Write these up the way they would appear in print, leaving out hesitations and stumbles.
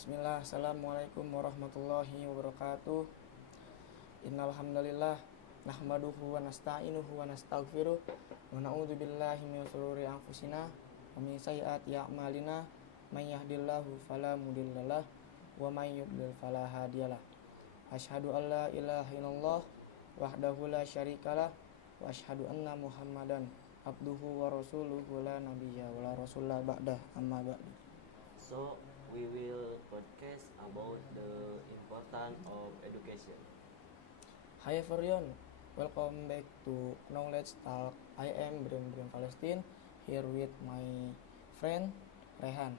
Bismillah, Assalamualaikum warahmatullahi wabarakatuh. Innal hamdalillah nahmaduhu wa nasta'inuhu wa nastaghfiruh wa na'udzu billahi min shururi anfusina wa min sayyiati a'malina may yahdihillahu fala mudhillalah wa may yudlil fala hadiyalah. Asyhadu an la ilaha illallah wahdahu la syarikalah wa asyhadu anna Muhammadan abduhu wa rasuluhu la nabiyya wa la rasulah ba'dah amma ba'du. So we will podcast about the importance of education. Hi everyone, welcome back to Knowledge Talk. I am Brim Palestine here with my friend Rehan.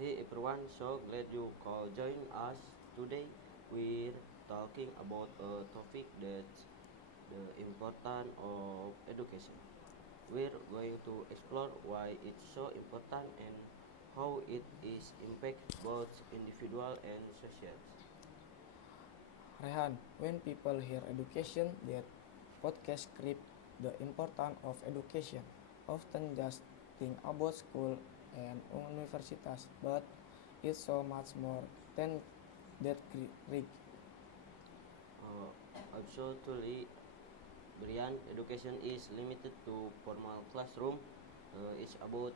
Hey everyone, so glad you could join us today. We're talking about a topic that's the importance of education. We're going to explore why it's so important and how it is impact both individual and society. Rehan, when people hear education, that podcast script the importance of education, often just think about school and universities, but it's so much more than that. Rick. Uh, Absolutely, Brian, education is limited to formal classroom. It's about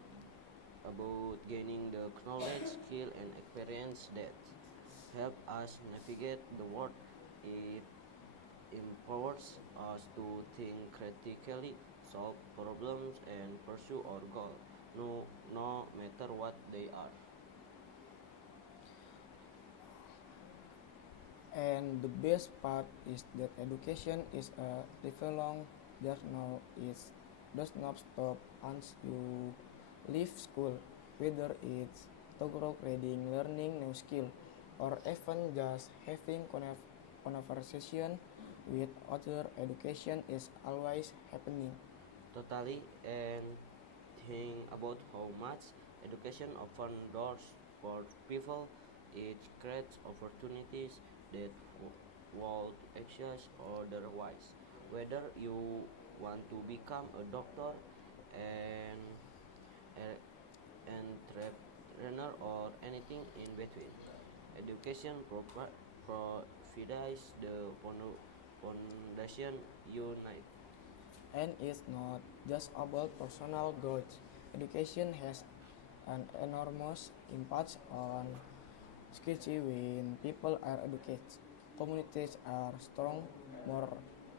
gaining the knowledge, skill, and experience that help us navigate the world. It empowers us to think critically, solve problems, and pursue our goal, no matter what they are. And the best part is that education is a lifelong journey. It does not stop once you leave school, whether it's to grow reading, learning new skill, or even just having conversation with other. Education is always happening. Totally, and think about how much education opens doors for people. It creates opportunities that would exist otherwise. Whether you want to become a doctor, an a- entrepreneur, or anything in between, education provides the foundation unite. And it's not just about personal growth. Education has an enormous impact on society. When people are educated, communities are strong, more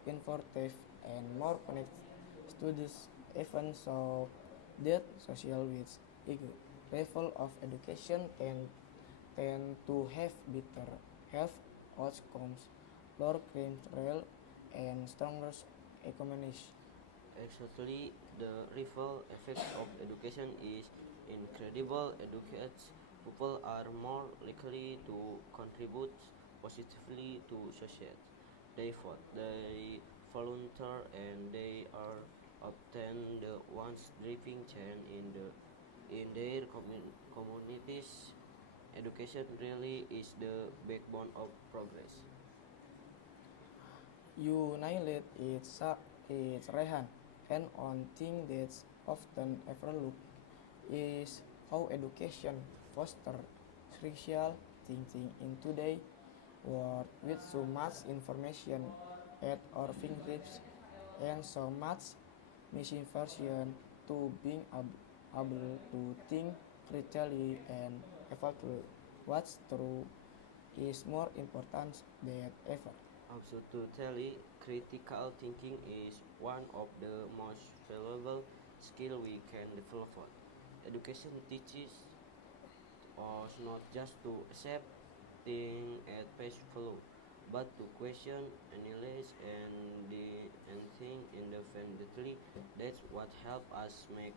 informative, and more connected. Studies even show that social with ego level of education tend to have better health outcomes, lower crime rate, and stronger economies. Exactly, the ripple effect of education is incredible. Educated people are more likely to contribute positively to society. They vote, they volunteer, and they are often the ones driving change in their communities. Education really is the backbone of progress. You nailed it, it's Rehan. And one thing that's often overlooked is how education fosters critical thinking in today world with so much information at our fingertips and so much misinformation. To being able to think critically and evaluate what's true is more important than ever. Absolutely, critical thinking is one of the most valuable skills we can develop. Education teaches us not just to accept things at face value, but to question, analyze, and think independently. That's what helps us make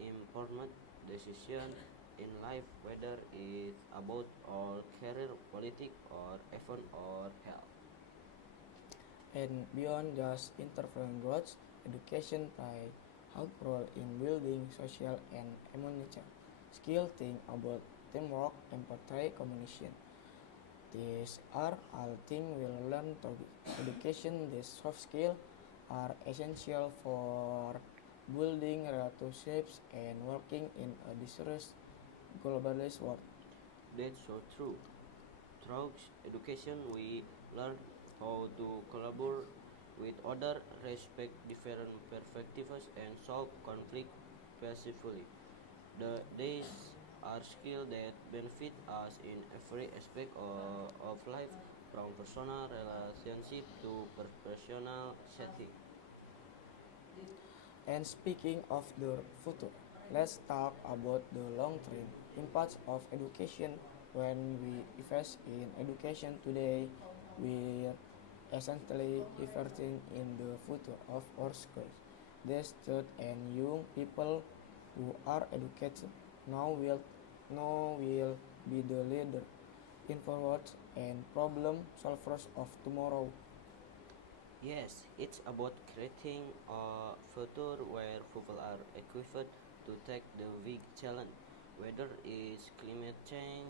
important decisions in life, whether it's about our career, politics, or even our health. And beyond just interference growth, education plays a role in building social and emotional skill. Think about teamwork, empathy, communication. These are all things we learn through education. These soft skills are essential for building relationships and working in a globalized world. That's so true. Through education, we learn how to collaborate with others, respect different perspectives, and solve conflict peacefully. These are skills that benefit us in every aspect of life, from personal relationship to professional setting. And speaking of the future, let's talk about the long-term impacts of education. When we invest in education today, we're essentially investing in the future of our schools. The students and young people who are educated now will be the leader, informers, and problem solvers of tomorrow. Yes, it's about creating a future where people are equipped to take the big challenge, whether it's climate change,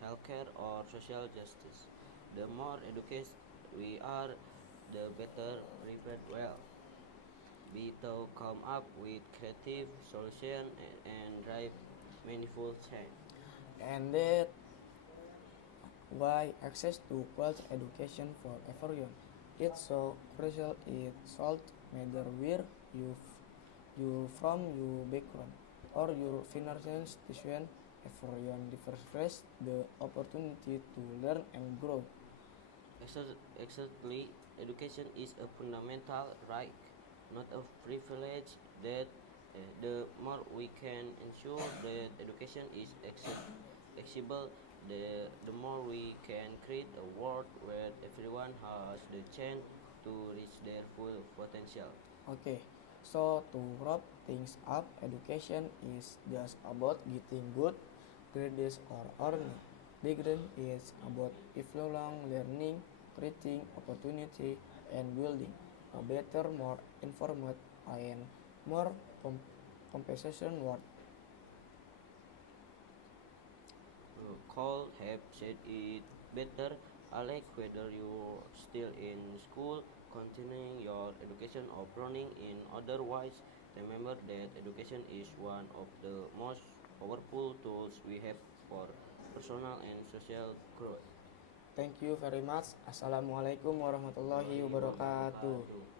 healthcare, or social justice. The more educated we are, the better prepared we to come up with creative solutions and drive meaningful change. And that why access to quality education for everyone. It's so crucial. It should matter where you from your background or your financial situation. Everyone deserves the opportunity to learn and grow. Exactly, education is a fundamental right, not a privilege. That the more we can ensure that education is accessible, the more we can create a world where everyone has the chance to reach their full potential. Okay, so to wrap things up, education is just about getting good grades or earning degree. It's about lifelong learning, creating opportunity, and building a better, more informed, and more compassionate world. Cole have said it better. Alec, whether you're still in school, continuing your education, or planning in otherwise, remember that education is one of the most powerful tools we have for personal and social growth. Thank you very much. Assalamualaikum warahmatullahi wabarakatuh.